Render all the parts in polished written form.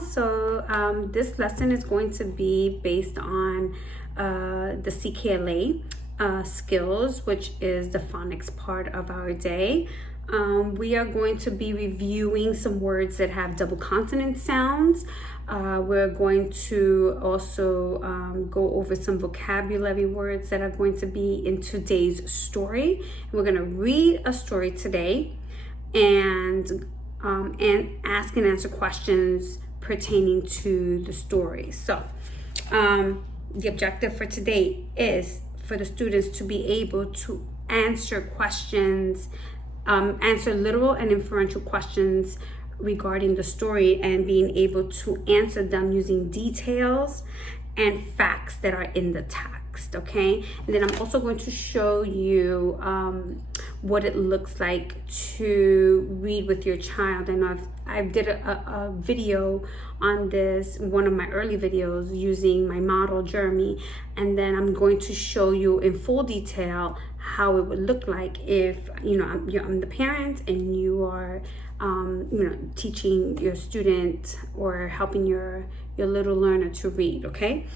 So this lesson is going to be based on the CKLA skills, which is the phonics part of our day. We are going to be reviewing some words that have double consonant sounds. We're going to also go over some vocabulary words that are going to be in today's story. We're going to read a story today and ask and answer questions pertaining to the story. So the objective for today is for the students to be able to answer questions, answer literal and inferential questions regarding the story and being able to answer them using details and facts that are in the text, okay? And then I'm also going to show you what it looks like to read with your child. I know I did a video on this, one of my early videos, using my model Jeremy, and then I'm going to show you in full detail how it would look like if I'm the parent and you are teaching your student or helping your little learner to read. Okay,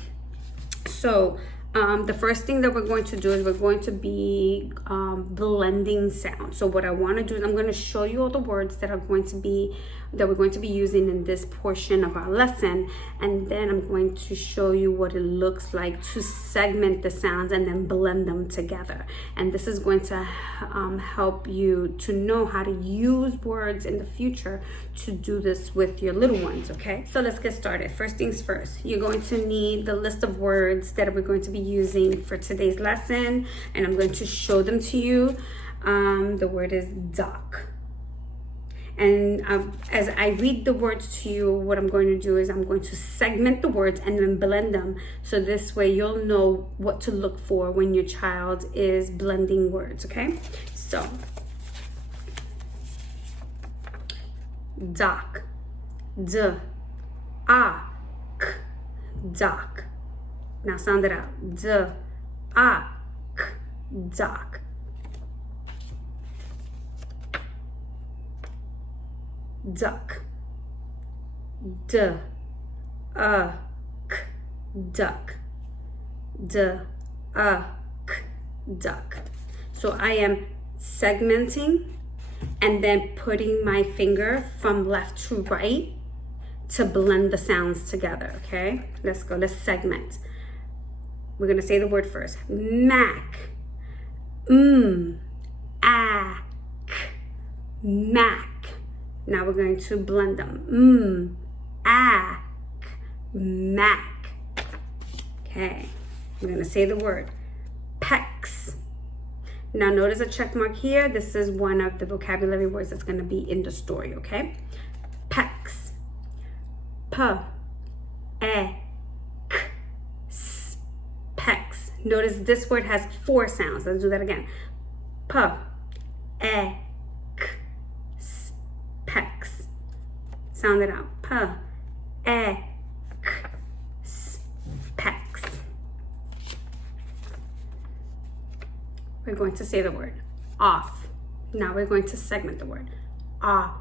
so the first thing that we're going to do is we're going to be blending sound. So what I want to do is I'm going to show you all the words that we're going to be using in this portion of our lesson, and then I'm going to show you what it looks like to segment the sounds and then blend them together. And this is going to help you to know how to use words in the future to do this with your little ones. Okay, so let's get started. First things first, you're going to need the list of words that we're going to be using for today's lesson, and I'm going to show them to you. The word is duck. And as I read the words to you, what I'm going to do is I'm going to segment the words and then blend them. So this way you'll know what to look for when your child is blending words, okay? So, duck, d-a-k, duck. Now sound it out, d-a-k, duck. Duck, d-a-k, duck, d-a-k, duck. So I am segmenting and then putting my finger from left to right to blend the sounds together, okay? Let's go, let's segment. We're gonna say the word first. Mac, ack, mac. Now we're going to blend them. Ack, mac. Okay, we're gonna say the word pecks. Now notice a check mark here. This is one of the vocabulary words that's gonna be in the story, okay? Pecks. P-E-C-K, pecks. Notice this word has 4 sounds. Let's do that again. P-E-C-K, pecks. Sound it out. P-E-C-K, pecks. We're going to say the word off. Now we're going to segment the word off.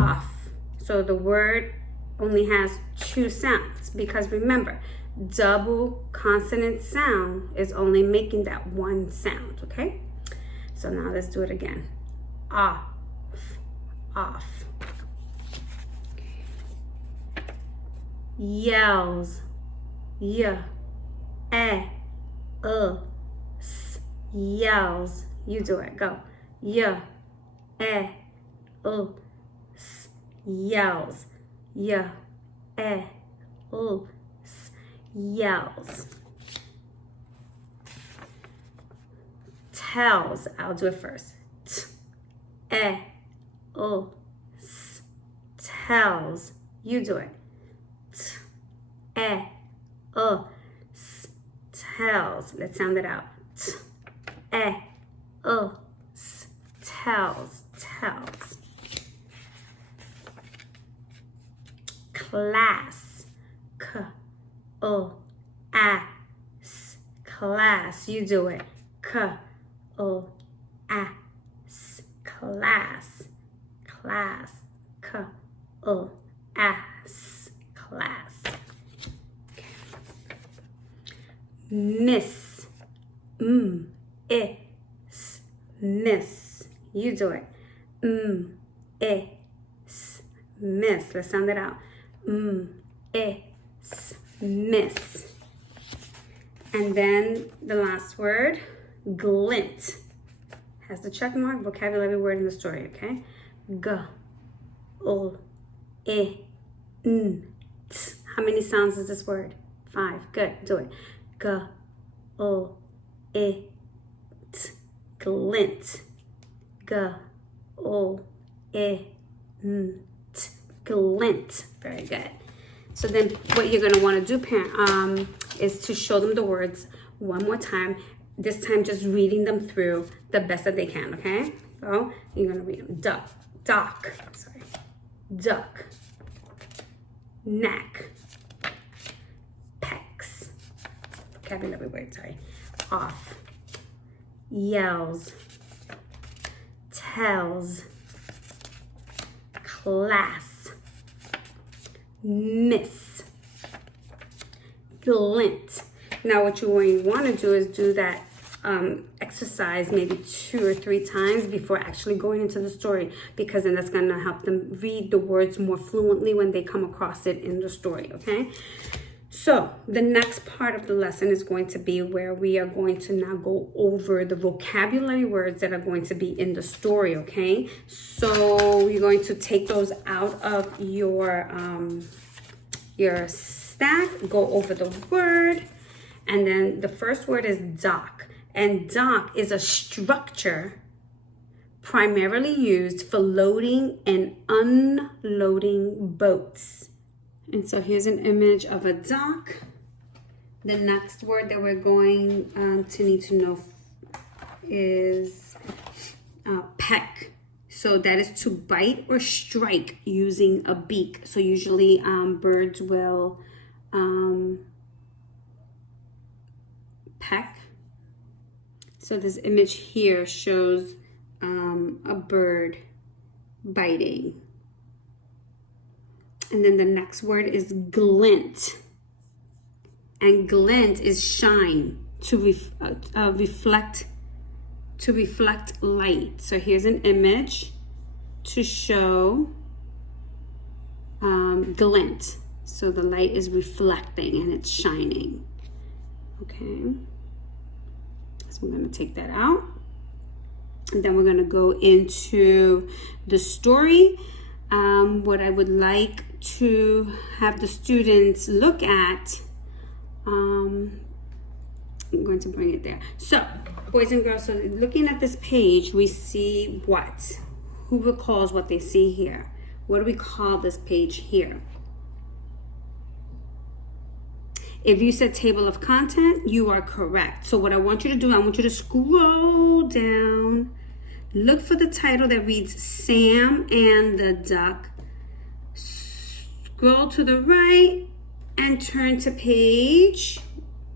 Off. So the word only has 2 sounds because remember, double consonant sound is only making that 1 sound, okay? So now let's do it again. Off. Off. Yells. Y-e-l-s. Yells. You do it. Go. Y-e-l-s. Yells. Y-e-l-s. Yells. Tells. I'll do it first. T-e-l-s. Tells. You do it. T-e-l-s. Tells. Let's sound it out. T-e-l-s. Tells. Tells. Class. K-l-a-s. Class. You do it. K-l-a-s. Class. Class. K-l-a-s. Ass, class. Miss, is, miss. You do it. Is, miss. Let's sound it out. Is, miss. And then the last word, glint. Has the check mark, vocabulary word in the story, okay? G, L, E, N, T. How many sounds is this word? 5. Good. Do it. G, L, E, T. Glint. G, L, E, N, T. Glint. Very good. So then what you're going to want to do, parent, is to show them the words one more time. This time just reading them through the best that they can, okay? So you're going to read them. Duck, neck, pecks, vocabulary word, off, yells, tells, class, miss, glint. Now what you want to do is do that exercise maybe 2 or 3 times before actually going into the story, because then that's going to help them read the words more fluently when they come across it in the story, okay? So the next part of the lesson is going to be where we are going to now go over the vocabulary words that are going to be in the story, okay? So you're going to take those out of your stack, go over the word, and then the first word is dock. And dock is a structure primarily used for loading and unloading boats. And so here's an image of a dock. The next word that we're going to need to know is peck. So that is to bite or strike using a beak. So usually birds will peck. So this image here shows a bird biting. And then the next word is glint. And glint is shine, to reflect light. So here's an image to show glint. So the light is reflecting and it's shining. Okay. So we're going to take that out. And then we're going to go into the story. What I would like to have the students look at, I'm going to bring it there. So, boys and girls, so looking at this page, we see what? Who recalls what they see here? What do we call this page here? If you said table of content, you are correct. So what I want you to do, I want you to scroll down, look for the title that reads Sam and the Duck. Scroll to the right and turn to page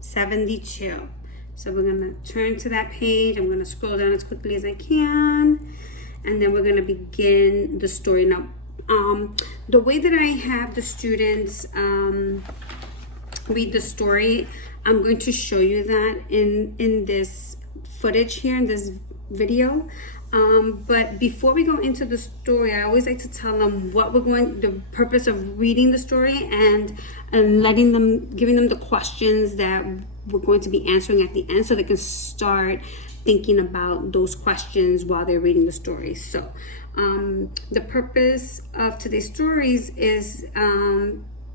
72. So we're gonna turn to that page. I'm gonna scroll down as quickly as I can. And then we're gonna begin the story. Now, the way that I have the students read the story, I'm going to show you that in this footage here, in this video. But before we go into the story, I always like to tell them the purpose of reading the story and giving them the questions that we're going to be answering at the end, so they can start thinking about those questions while they're reading the story. So the purpose of today's stories is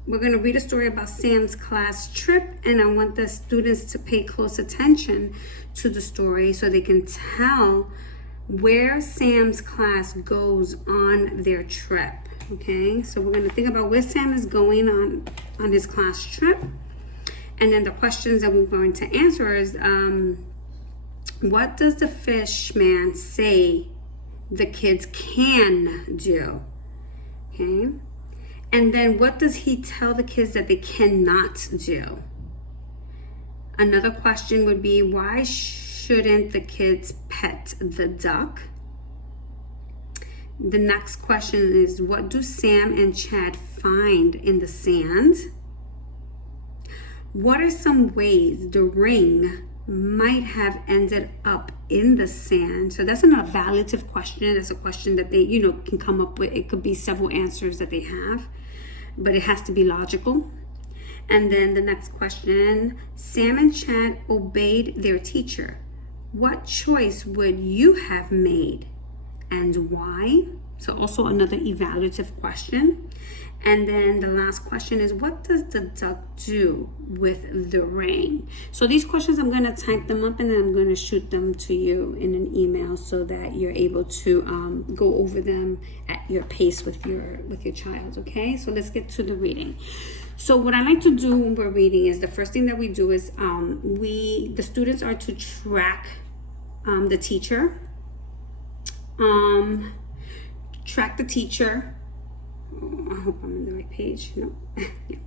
we're going to read a story about Sam's class trip, and I want the students to pay close attention to the story so they can tell where Sam's class goes on their trip. Okay, so we're going to think about where Sam is going on his class trip, and then the questions that we're going to answer is what does the fish man say the kids can do? Okay, and then what does he tell the kids that they cannot do? Another question would be, why shouldn't the kids pet the duck? The next question is, what do Sam and Chad find in the sand? What are some ways the ring might have ended up in the sand? So that's an evaluative question. It's a question that they, can come up with. It could be several answers that they have, but it has to be logical. And then the next question, Sam and Chad obeyed their teacher. What choice would you have made and why? So also another evaluative question. And then the last question is, what does the duck do with the ring? So these questions, I'm going to type them up and then I'm going to shoot them to you in an email so that you're able to go over them at your pace with your child. Okay, so let's get to the reading. So what I like to do when we're reading is, the first thing that we do is the students are to track the teacher. Track the teacher. I hope I'm on the right page. No. Yeah.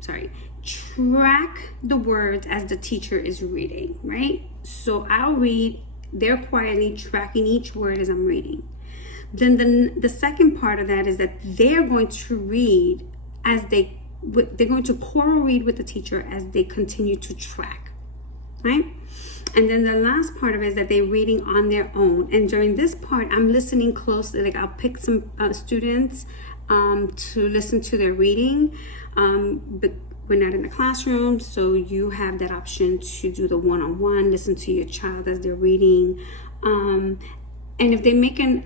Sorry. Track the words as the teacher is reading, right? So I'll read, they're quietly tracking each word as I'm reading. Then the second part of that is that they're going to read as they're going to choral read with the teacher as they continue to track, right? And then the last part of it is that they're reading on their own. And during this part, I'm listening closely. Like, I'll pick some students to listen to their reading. But we're not in the classroom, so you have that option to do the one-on-one, listen to your child as they're reading. And if they make an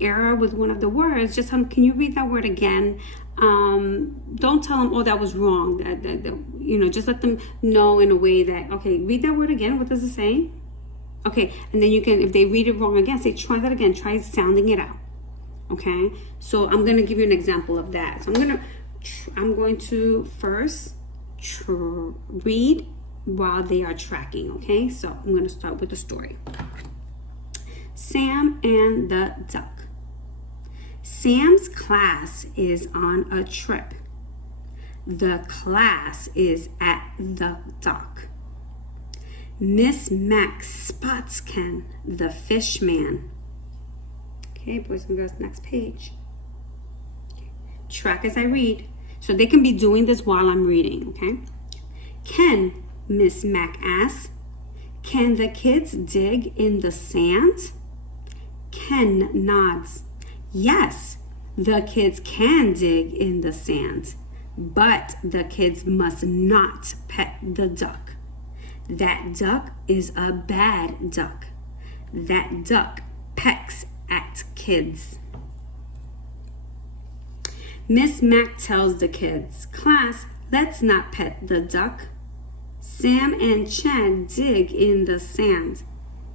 error with one of the words, just tell them, can you read that word again? Don't tell them, oh, that was wrong. That just let them know in a way that, okay, read that word again. What does it say? Okay, and then you can, if they read it wrong again, say, try that again. Try sounding it out. Okay, so I'm going to give you an example of that. So I'm going to first read while they are tracking. Okay, so I'm going to start with the story. Sam and the Duck. Sam's class is on a trip. The class is at the dock. Miss Max spots Ken, the fish man. Okay, boys and girls, next page. Track as I read. So they can be doing this while I'm reading, okay? Ken, Miss Mac asks, can the kids dig in the sand? Ken nods. Yes, the kids can dig in the sand, but the kids must not pet the duck. That duck is a bad duck. That duck pecks at kids. Miss Mac tells the kids, class, let's not pet the duck. Sam and Chad dig in the sand.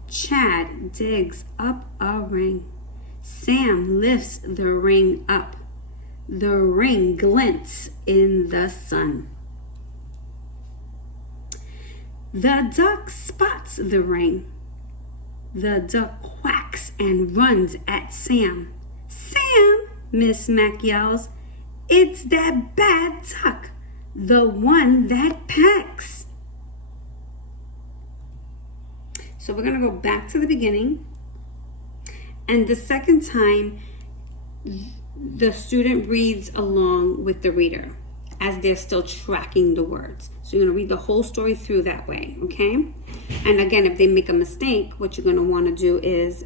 Chad digs up a ring. Sam lifts the ring up. The ring glints in the sun. The duck spots the ring. The duck quacks and runs at Sam. Sam, Miss Mac yells, it's that bad duck, the one that pecks. So we're going to go back to the beginning. And the second time, the student reads along with the reader as they're still tracking the words. So you're going to read the whole story through that way, okay? And again, if they make a mistake, what you're going to want to do is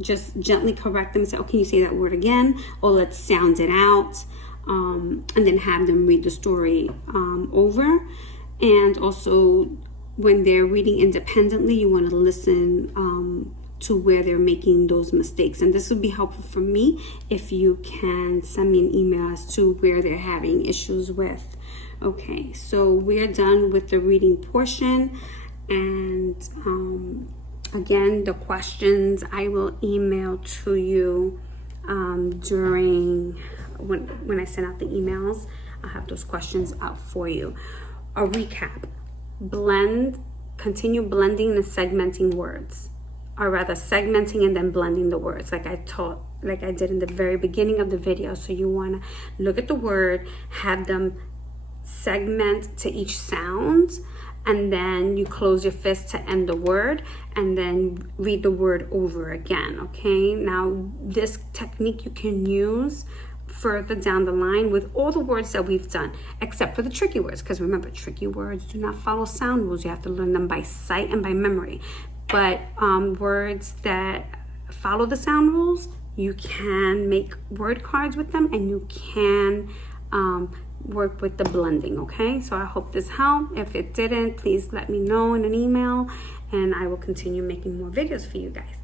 just gently correct them and say, oh, can you say that word again? Or let's sound it out. And then have them read the story over. And also, when they're reading independently, you want to listen to where they're making those mistakes. And this would be helpful for me if you can send me an email as to where they're having issues with. Okay, so we're done with the reading portion. And again, the questions I will email to you during when I send out the emails. I'll have those questions out for you. A recap. Continue blending and segmenting words, or rather segmenting and then blending the words like I did in the very beginning of the video. So you want to look at the word, have them segment to each sound, and then you close your fist to end the word, and then read the word over again, okay? Now, this technique you can use further down the line with all the words that we've done, except for the tricky words, because remember, tricky words do not follow sound rules. You have to learn them by sight and by memory. But words that follow the sound rules, you can make word cards with them, and you can work with the blending, okay? So I hope this helped. If it didn't, please let me know in an email, and I will continue making more videos for you guys.